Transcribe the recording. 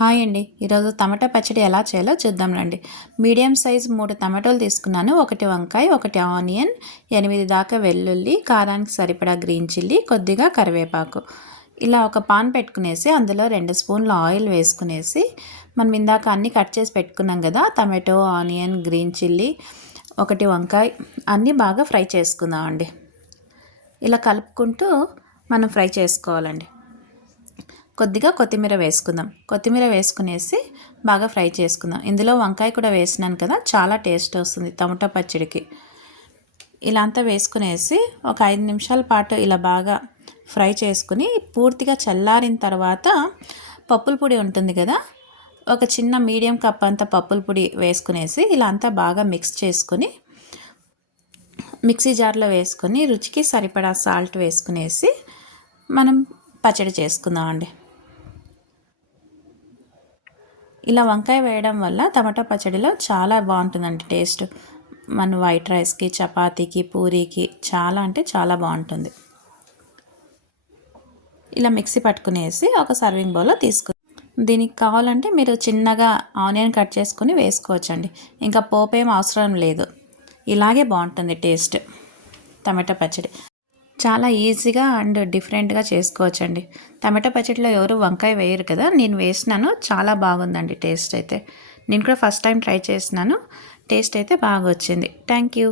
Hi అండి. ఈరోజు టమాటా పచ్చడి ఎలా చేయాలో చూద్దాం రండి. మీడియం సైజ్ 3 టమాటోలు తీసుకున్నాను. 1 వంకాయ, 1 ఆనియన్, 8 దాకా వెల్లుల్లి, కారానికి సరిపడా గ్రీన్ చిల్లీ, కొద్దిగా కరివేపాకు. ఇలా ఒక పాన్ పెట్టుకునేసి అందులో 2 స్పూన్ల ఆయిల్ వేసుకునేసి మనం ఇందాక అన్నీ కట్ చేసి పెట్టుకున్నాం కదా, టమాటో, ఆనియన్, గ్రీన్ చిల్లీ, 1 వంకాయ అన్నీ బాగా ఫ్రై చేసుకుందాం అండి. ఇలా కలుపుకుంటూ మనం ఫ్రై చేసుకోవాలండి. కొద్దిగా కొత్తిమీర వేసుకుందాం. కొత్తిమీర వేసుకునేసి బాగా ఫ్రై చేసుకుందాం. ఇందులో వంకాయ కూడా వేసినాను కదా, చాలా టేస్ట్ వస్తుంది టమాటా పచ్చడికి. ఇలా అంతా వేసుకునేసి ఒక 5 నిమిషాల పాటు ఇలా బాగా ఫ్రై చేసుకుని పూర్తిగా చల్లారిన తర్వాత పప్పుల పొడి ఉంటుంది కదా, ఒక చిన్న మీడియం కప్ అంత పప్పుల పొడి వేసుకునేసి ఇలా అంతా బాగా మిక్స్ చేసుకొని మిక్సీ జార్లో వేసుకొని రుచికి సరిపడా సాల్ట్ వేసుకునేసి మనం పచ్చడి చేసుకుందాం అండి. ఇలా వంకాయ వేయడం వల్ల టమాటా పచ్చడిలో చాలా బాగుంటుందండి టేస్ట్. మన వైట్ రైస్కి, చపాతీకి, పూరీకి చాలా అంటే చాలా బాగుంటుంది. ఇలా మిక్సీ పట్టుకునేసి ఒక సర్వింగ్ బౌల్లో తీసుకు దీనికి కావాలంటే మీరు చిన్నగా ఆనియన్ కట్ చేసుకుని వేసుకోవచ్చండి. ఇంకా పోపేం అవసరం లేదు. ఇలాగే బాగుంటుంది టేస్ట్ టమాటా పచ్చడి. చాలా ఈజీగా అండ్ డిఫరెంట్గా చేసుకోవచ్చండి. టమాటా పచ్చడిలో ఎవరు వంకాయ వేయరు కదా, నేను వేసినాను. చాలా బాగుందండి టేస్ట్ అయితే. నేను కూడా ఫస్ట్ టైం ట్రై చేసినాను. టేస్ట్ అయితే బాగా వచ్చింది. Thank you.